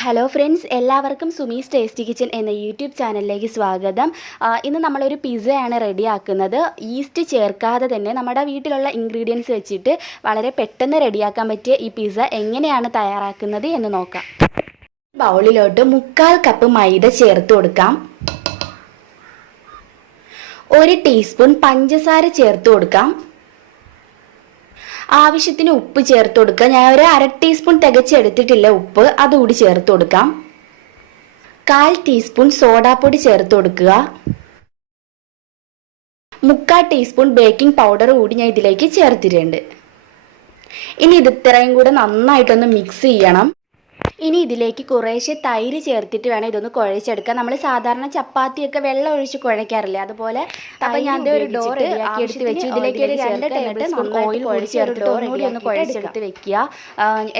Hello friends എല്ലാവർക്കും Sumi's tasty kitchen എന്ന YouTube ചാനലിലേക്ക് സ്വാഗതം. ഇന്ന് നമ്മളൊരു പിസ്സയാണ് റെഡിയാക്കുന്നത് ഈസ്റ്റ് ചേർക്കാതെ തന്നെ നമ്മുടെ വീട്ടിലുള്ള ഇൻഗ്രീഡിയൻസ് വെച്ചിട്ട് വളരെ പെട്ടെന്ന് റെഡിയാക്കാൻ പറ്റിയ ഈ പിസ്സ എങ്ങനെയാണ് തയ്യാറാക്കുന്നത് എന്ന് നോക്കാം. ബൗളിലോട്ട് മുക്കാൽ കപ്പ് മൈദ ചേർത്ത് കൊടുക്കാം. ഒരു ടീസ്പൂൺ പഞ്ചസാര ചേർത്ത് കൊടുക്കാം. ആവശ്യത്തിന് ഉപ്പ് ചേർത്ത് കൊടുക്കുക. ഞാൻ ഒരു അര ടീസ്പൂൺ തികച്ചെടുത്തിട്ടില്ല ഉപ്പ്. അതുകൂടി ചേർത്ത് കൊടുക്കാം. കാൽ ടീസ്പൂൺ സോഡാപ്പൊടി ചേർത്ത് കൊടുക്കുക. മുക്കാൽ ടീസ്പൂൺ ബേക്കിംഗ് പൗഡർ കൂടി ഞാൻ ഇതിലേക്ക് ചേർത്തിട്ടുണ്ട്. ഇനി ഇത് ഇത്രയും കൂടെ നന്നായിട്ടൊന്ന് മിക്സ് ചെയ്യണം. ഇനി ഇതിലേക്ക് കുറേശ്ശെ തൈര് ചേർത്തിട്ട് വേണം ഇതൊന്ന് കുഴച്ചെടുക്കാൻ. നമ്മൾ സാധാരണ ചപ്പാത്തിയൊക്കെ വെള്ളം ഒഴിച്ച് കുഴക്കാറില്ലേ? അതുപോലെ അപ്പം ഞാൻ ഒരു ഡോർ റെഡിയാക്കി എടുത്ത് വെച്ചു ഇതിലേക്ക് ഒരു രണ്ട് ടേബിൾ സ്പൂൺ ഓയിൽ കുഴിച്ചെടുത്ത് കൂടി ഒന്ന് കുഴച്ചെടുത്ത് വെക്കുക.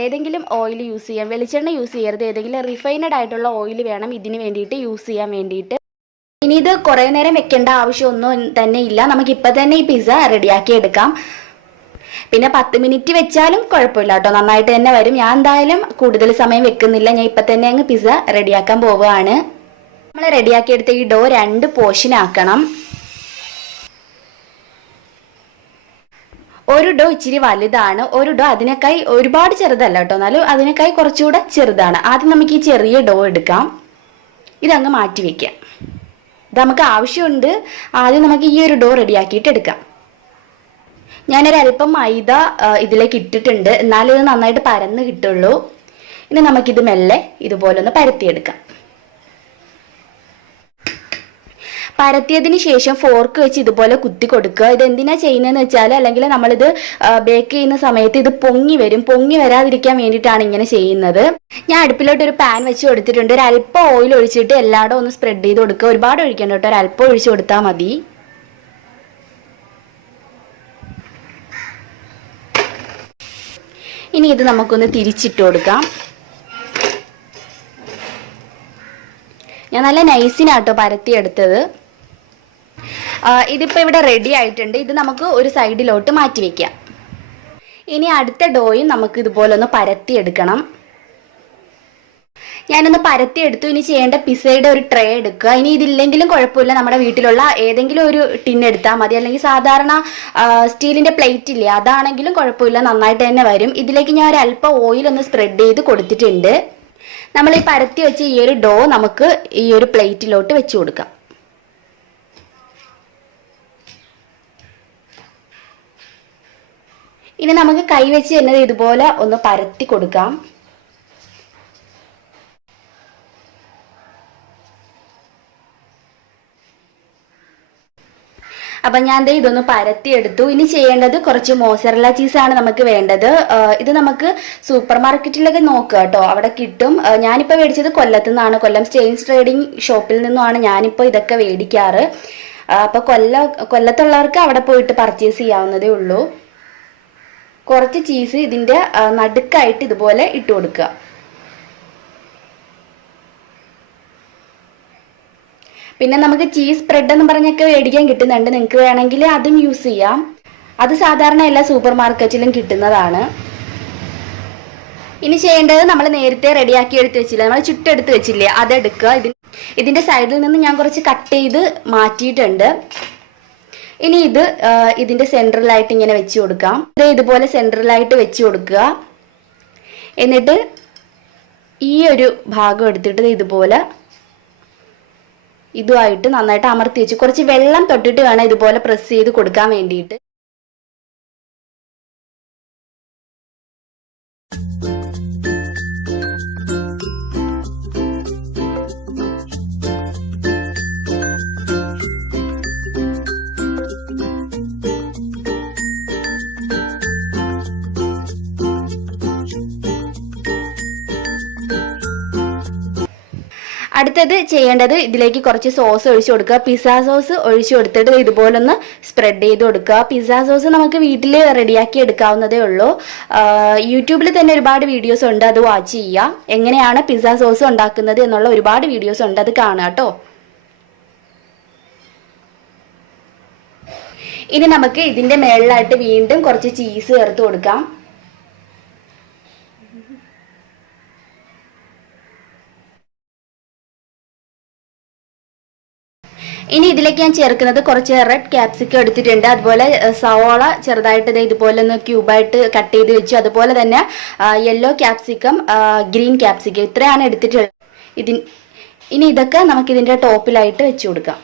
ഏതെങ്കിലും ഓയിൽ യൂസ് ചെയ്യാം. വെളിച്ചെണ്ണ യൂസ് ചെയ്യരുത്. ഏതെങ്കിലും റിഫൈനഡ് ആയിട്ടുള്ള ഓയിൽ വേണം ഇതിന് വേണ്ടിയിട്ട് യൂസ് ചെയ്യാൻ വേണ്ടിയിട്ട്. ഇനി ഇത് കുറേ നേരം വെക്കേണ്ട ആവശ്യമൊന്നും തന്നെ ഇല്ല. നമുക്കിപ്പോൾ ഇപ്പം തന്നെ ഈ പിസ്സ റെഡിയാക്കി എടുക്കാം. പിന്നെ പത്ത് മിനിറ്റ് വെച്ചാലും കുഴപ്പമില്ല കേട്ടോ. നന്നായിട്ട് തന്നെ വരും. ഞാൻ എന്തായാലും കൂടുതൽ സമയം വെക്കുന്നില്ല. ഞാൻ ഇപ്പം തന്നെ അങ്ങ് പിസ്സ റെഡിയാക്കാൻ പോവുകയാണ്. നമ്മൾ റെഡിയാക്കി എടുത്ത ഈ ഡോ രണ്ട് പോർഷനാക്കണം ഒരു ഡോ ഇച്ചിരി വലുതാണ്. ഒരു ഡോ അതിനേക്കായി ഒരുപാട് ചെറുതല്ല കേട്ടോ. എന്നാലും അതിനേക്കായി കുറച്ചുകൂടെ ചെറുതാണ്. ആദ്യം നമുക്ക് ഈ ചെറിയ ഡോ എടുക്കാം. ഇതങ്ങ് മാറ്റി വെക്കാം. ഇത് നമുക്ക് ആവശ്യമുണ്ട്. ആദ്യം നമുക്ക് ഈ ഒരു ഡോ റെഡിയാക്കിയിട്ട് എടുക്കാം. ഞാനൊരല്പം മൈദ ഇതിലേക്ക് ഇട്ടിട്ടുണ്ട്. എന്നാലും ഇത് നന്നായിട്ട് പരന്ന് കിട്ടുള്ളൂ. ഇനി നമുക്കിത് മെല്ലെ ഇതുപോലെ ഒന്ന് പരത്തിയെടുക്കാം. പരത്തിയതിന് ശേഷം ഫോർക്ക് വെച്ച് ഇതുപോലെ കുത്തി കൊടുക്കുക. ഇത് എന്തിനാ ചെയ്യുന്നതെന്ന് വെച്ചാൽ അല്ലെങ്കിൽ നമ്മളിത് ബേക്ക് ചെയ്യുന്ന സമയത്ത് ഇത് പൊങ്ങി വരും. പൊങ്ങി വരാതിരിക്കാൻ വേണ്ടിയിട്ടാണ് ഇങ്ങനെ ചെയ്യുന്നത്. ഞാൻ അടുപ്പിലോട്ട് ഒരു പാൻ വെച്ച് കൊടുത്തിട്ടുണ്ട്. ഒരു അല്പം ഓയിൽ ഒഴിച്ചിട്ട് എല്ലായിടും ഒന്ന് സ്പ്രെഡ് ചെയ്ത് കൊടുക്കുക. ഒരുപാട് ഒഴിക്കണ്ട കേട്ടോ. ഒരു അല്പം ഒഴിച്ച് കൊടുത്താൽ മതി. ഇനി ഇത് നമുക്കൊന്ന് തിരിച്ചിട്ട് കൊടുക്കാം. ഞാൻ നല്ല നൈസിനാട്ടോ പരത്തിയെടുത്തത് ഇതിപ്പോൾ ഇവിടെ റെഡി ആയിട്ടുണ്ട്. ഇത് നമുക്ക് ഒരു സൈഡിലോട്ട് മാറ്റി വെക്കാം. ഇനി അടുത്ത ഡോയും നമുക്ക് ഇതുപോലെ ഒന്ന് പരത്തിയെടുക്കണം ഞാനൊന്ന് പരത്തി എടുത്തു. ഇനി ചെയ്യേണ്ട പിസയുടെ ഒരു ട്രേ എടുക്കുക. ഇനി ഇതില്ലെങ്കിലും കുഴപ്പമില്ല. നമ്മുടെ വീട്ടിലുള്ള ഏതെങ്കിലും ഒരു ടിൻ എടുത്താൽ മതി. അല്ലെങ്കിൽ സാധാരണ സ്റ്റീലിന്റെ പ്ലേറ്റ് ഇല്ലേ അതാണെങ്കിലും കുഴപ്പമില്ല. നന്നായിട്ട് തന്നെ വരും. ഇതിലേക്ക് ഞാൻ അല്പം ഓയിൽ ഒന്ന് സ്പ്രെഡ് ചെയ്ത് കൊടുത്തിട്ടുണ്ട്. നമ്മൾ ഈ പരത്തി വെച്ച ഈ ഒരു ഡോ നമുക്ക് ഈ ഒരു പ്ലേറ്റിലോട്ട് വെച്ച് കൊടുക്കാം. ഇനി നമുക്ക് കൈ വെച്ച് തന്നെ ഇതുപോലെ ഒന്ന് പരത്തി കൊടുക്കാം. അപ്പം ഞാൻ ദേ ഇതൊന്ന് പരത്തിയെടുത്തു ഇനി ചെയ്യേണ്ടത് കുറച്ച് മോസറല്ല ചീസാണ് നമുക്ക് വേണ്ടത്. ഇത് നമുക്ക് സൂപ്പർ മാർക്കറ്റിലൊക്കെ നോക്കുക കേട്ടോ. അവിടെ കിട്ടും. ഞാനിപ്പോൾ മേടിച്ചത് കൊല്ലത്തു നിന്നാണ്. കൊല്ലം സ്റ്റെയിൻസ് ട്രേഡിംഗ് ഷോപ്പിൽ നിന്നുമാണ് ഞാനിപ്പോൾ ഇതൊക്കെ മേടിക്കാറ്. അപ്പൊ അപ്പോൾ കൊല്ല കൊല്ലത്തുള്ളവർക്ക് അവിടെ പോയിട്ട് പർച്ചേസ് ചെയ്യാവുന്നതേ ഉള്ളൂ. കുറച്ച് ചീസ് ഇതിന്റെ നടുക്കായിട്ട് ഇതുപോലെ ഇട്ട് കൊടുക്കുക. പിന്നെ നമുക്ക് ചീസ് സ്പ്രെഡ് എന്ന് പറഞ്ഞൊക്കെ മേടിക്കാൻ കിട്ടുന്നുണ്ട്. നിങ്ങൾക്ക് വേണമെങ്കിൽ അതും യൂസ് ചെയ്യാം. അത് സാധാരണ എല്ലാ സൂപ്പർ മാർക്കറ്റിലും കിട്ടുന്നതാണ്. ഇനി ചെയ്യേണ്ടത് നമ്മൾ നേരത്തെ റെഡിയാക്കി എടുത്ത് വെച്ചില്ല? നമ്മൾ ചുട്ടെടുത്ത് വെച്ചില്ലേ? അതെടുക്കുക ഇതിന് ഇതിന്റെ സൈഡിൽ നിന്ന് ഞാൻ കുറച്ച് കട്ട് ചെയ്ത് മാറ്റിയിട്ടുണ്ട്. ഇനി ഇത് ഇതിന്റെ സെൻട്രലായിട്ട് ഇങ്ങനെ വെച്ച് കൊടുക്കാം. ഇത് ഇതുപോലെ സെൻട്രലായിട്ട് വെച്ച് കൊടുക്കുക. എന്നിട്ട് ഈ ഒരു ഭാഗം എടുത്തിട്ട് ഇതുപോലെ ഇതുമായിട്ട് നന്നായിട്ട് അമർത്തി വെച്ച് കുറച്ച് വെള്ളം തൊട്ടിട്ട് വേണം ഇതുപോലെ പ്രസ് ചെയ്ത് കൊടുക്കാൻ വേണ്ടിയിട്ട്. അടുത്തത് ചെയ്യേണ്ടത് ഇതിലേക്ക് കുറച്ച് സോസ് ഒഴിച്ചു കൊടുക്കുക. പിസ്സ സോസ് ഒഴിച്ചു കൊടുത്തിട്ട് ഇതുപോലൊന്ന് സ്പ്രെഡ് ചെയ്ത് കൊടുക്കുക. പിസ്സ സോസ് നമുക്ക് വീട്ടിൽ റെഡിയാക്കി എടുക്കാവുന്നതേ ഉള്ളൂ. യൂട്യൂബിൽ തന്നെ ഒരുപാട് വീഡിയോസ് ഉണ്ട് അത് വാച്ച് ചെയ്യുക. എങ്ങനെയാണ് പിസ്സ സോസ് ഉണ്ടാക്കുന്നത് എന്നുള്ള ഒരുപാട് വീഡിയോസ് ഉണ്ട് അത് കാണുക കേട്ടോ. ഇനി നമുക്ക് ഇതിന്റെ മേളിലായിട്ട് വീണ്ടും കുറച്ച് ചീസ് ചേർത്ത് കൊടുക്കാം. ഇനി ഇതിലേക്ക് ഞാൻ ചേർക്കുന്നത് കുറച്ച് റെഡ് ക്യാപ്സിക്കം എടുത്തിട്ടുണ്ട്. അതുപോലെ സവോള ചെറുതായിട്ട് ഇതുപോലെ ഒന്ന് ക്യൂബായിട്ട് കട്ട് ചെയ്ത് വെച്ചു. അതുപോലെ തന്നെ യെല്ലോ ക്യാപ്സിക്കം ഗ്രീൻ ക്യാപ്സിക്കം ഇത്രയാണ് എടുത്തിട്ടുള്ളത്. ഇതിൻ ഇനി ഇതൊക്കെ നമുക്കിതിന്റെ ടോപ്പിലായിട്ട് വെച്ച് കൊടുക്കാം.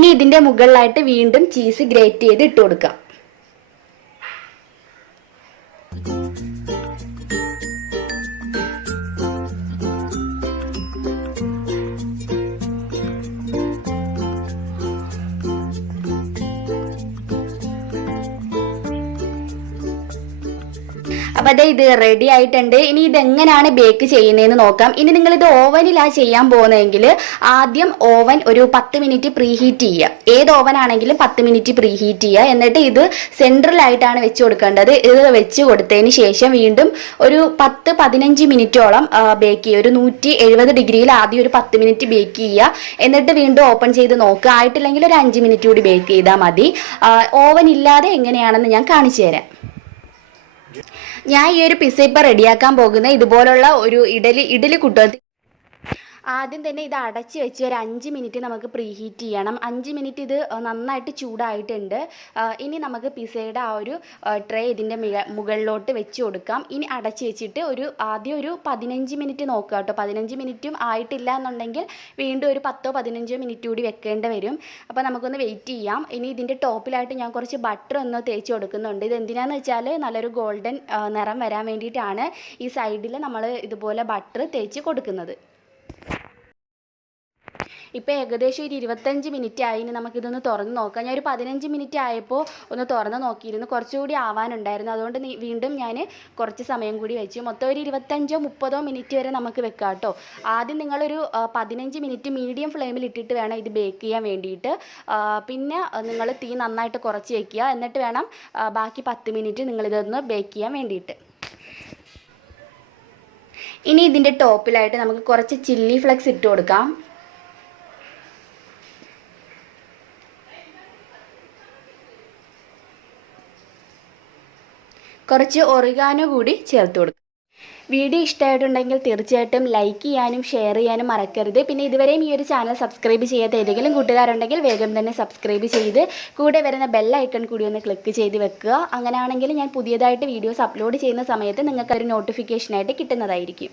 ഇനി ഇതിന്റെ മുകളിലായിട്ട് വീണ്ടും ചീസ് ഗ്രേറ്റ് ചെയ്ത് ഇട്ട് കൊടുക്കാം. അപ്പൊ അതെ ഇത് റെഡി ആയിട്ടുണ്ട്. ഇനി ഇത് എങ്ങനെയാണ് ബേക്ക് ചെയ്യുന്നതെന്ന് നോക്കാം. ഇനി നിങ്ങൾ ഇത് ഓവനിലാണ് ചെയ്യാൻ പോകുന്നതെങ്കിൽ ആദ്യം ഓവൻ ഒരു പത്ത് മിനിറ്റ് പ്രീ ഹീറ്റ് ചെയ്യുക. ഏത് ഓവൻ ആണെങ്കിലും പത്ത് മിനിറ്റ് പ്രീ ഹീറ്റ് ചെയ്യുക. എന്നിട്ട് ഇത് സെൻട്രലായിട്ടാണ് വെച്ച് കൊടുക്കേണ്ടത്. ഇത് വെച്ച് കൊടുത്തതിന് ശേഷം വീണ്ടും ഒരു പത്ത് പതിനഞ്ച് മിനിറ്റോളം ബേക്ക് ചെയ്യുക. ഒരു നൂറ്റി എഴുപത് ഡിഗ്രിയിൽ ആദ്യം ഒരു പത്ത് മിനിറ്റ് ബേക്ക് ചെയ്യുക. എന്നിട്ട് വീണ്ടും ഓപ്പൺ ചെയ്ത് നോക്കുക. ആയിട്ടില്ലെങ്കിൽ ഒരു അഞ്ച് മിനിറ്റ് കൂടി ബേക്ക് ചെയ്താൽ മതി. ഓവൻ ഇല്ലാതെ എങ്ങനെയാണെന്ന് ഞാൻ കാണിച്ചു തരാം. ഞാൻ ഈ ഒരു പിസ്സ ഇപ്പം റെഡിയാക്കാൻ പോകുന്ന ഇതുപോലുള്ള ഒരു ഇഡലി ഇഡലി കുട്ടത്തി ആദ്യം തന്നെ ഇത് അടച്ച് വെച്ച് ഒരു അഞ്ച് മിനിറ്റ് നമുക്ക് പ്രീഹീറ്റ് ചെയ്യണം. അഞ്ച് മിനിറ്റ് ഇത് നന്നായിട്ട് ചൂടായിട്ടുണ്ട്. ഇനി നമുക്ക് പിസയുടെ ആ ഒരു ട്രേ ഇതിന്റെ മുകളിലോട്ട് വെച്ച് കൊടുക്കാം. ഇനി അടച്ച് വെച്ചിട്ട് ഒരു ആദ്യം ഒരു പതിനഞ്ച് മിനിറ്റ് നോക്കുക കേട്ടോ. പതിനഞ്ച് മിനിറ്റും ആയിട്ടില്ല എന്നുണ്ടെങ്കിൽ വീണ്ടും ഒരു പത്തോ പതിനഞ്ചോ മിനിറ്റ് കൂടി വെക്കേണ്ടി വരും. അപ്പോൾ നമുക്കൊന്ന് വെയിറ്റ് ചെയ്യാം. ഇനി ഇതിന്റെ ടോപ്പിലായിട്ട് ഞാൻ കുറച്ച് ബട്ടർ ഒന്ന് തേച്ച് കൊടുക്കുന്നുണ്ട്. ഇത് എന്തിനാന്ന് വെച്ചാൽ നല്ലൊരു ഗോൾഡൻ നിറം വരാൻ വേണ്ടിയിട്ടാണ് ഈ സൈഡിൽ നമ്മൾ ഇതുപോലെ ബട്ടർ തേച്ച് കൊടുക്കുന്നത്. ഇപ്പോൾ ഏകദേശം ഒരു ഇരുപത്തഞ്ച് മിനിറ്റ് ആയി. ഇനി നമുക്കിതൊന്ന് തുറന്ന് നോക്കാം. ഞാൻ ഒരു പതിനഞ്ച് മിനിറ്റ് ആയപ്പോൾ ഒന്ന് തുറന്ന് നോക്കിയിരുന്നു. കുറച്ചുകൂടി ആവാനുണ്ടായിരുന്നു. അതുകൊണ്ട് വീണ്ടും ഞാൻ കുറച്ച് സമയം കൂടി വെച്ചു. മൊത്തം ഒരു ഇരുപത്തഞ്ചോ മുപ്പതോ മിനിറ്റ് വരെ നമുക്ക് വെക്കാം കേട്ടോ. ആദ്യം നിങ്ങളൊരു പതിനഞ്ച് മിനിറ്റ് മീഡിയം ഫ്ലെയിമിൽ ഇട്ടിട്ട് വേണം ഇത് ബേക്ക് ചെയ്യാൻ വേണ്ടിയിട്ട്. പിന്നെ നിങ്ങൾ തീ നന്നായിട്ട് കുറച്ച് വെക്കുക. എന്നിട്ട് വേണം ബാക്കി പത്ത് മിനിറ്റ് നിങ്ങളിതൊന്ന് ബേക്ക് ചെയ്യാൻ വേണ്ടിയിട്ട്. ഇനി ഇതിന്റെ ടോപ്പിലായിട്ട് നമുക്ക് കുറച്ച് ചില്ലി ഫ്ലെക്സ് ഇട്ട് കൊടുക്കാം. കുറച്ച് ഒറിഗാനോ കൂടി ചേർത്ത് കൊടുക്കും. വീഡിയോ ഇഷ്ടമായിട്ടുണ്ടെങ്കിൽ തീർച്ചയായിട്ടും ലൈക്ക് ചെയ്യാനും ഷെയർ ചെയ്യാനും മറക്കരുത്. പിന്നെ ഇതുവരെയും ഈ ഒരു ചാനൽ സബ്സ്ക്രൈബ് ചെയ്യാത്ത ഏതെങ്കിലും കൂട്ടുകാരുണ്ടെങ്കിൽ വേഗം തന്നെ സബ്സ്ക്രൈബ് ചെയ്ത് കൂടെ വരുന്ന ബെൽ ഐക്കൺ കൂടി ഒന്ന് ക്ലിക്ക് ചെയ്ത് വെക്കുക. അങ്ങനെയാണെങ്കിൽ ഞാൻ പുതിയതായിട്ട് വീഡിയോസ് അപ്ലോഡ് ചെയ്യുന്ന സമയത്ത് നിങ്ങൾക്ക് ഒരു നോട്ടിഫിക്കേഷനായിട്ട് കിട്ടുന്നതായിരിക്കും.